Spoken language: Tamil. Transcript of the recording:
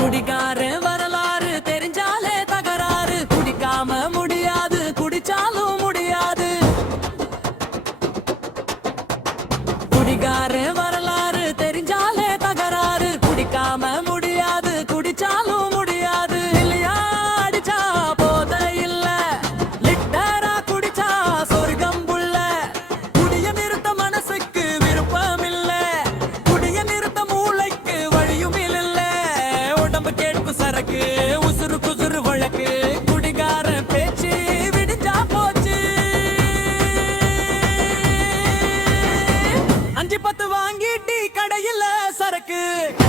குடிகார வரலாறு தெரிஞ்சாலே தகராறு. குடிக்காம முடியாது குடிச்சாலும் முடியாது. குடிகார எனக்கு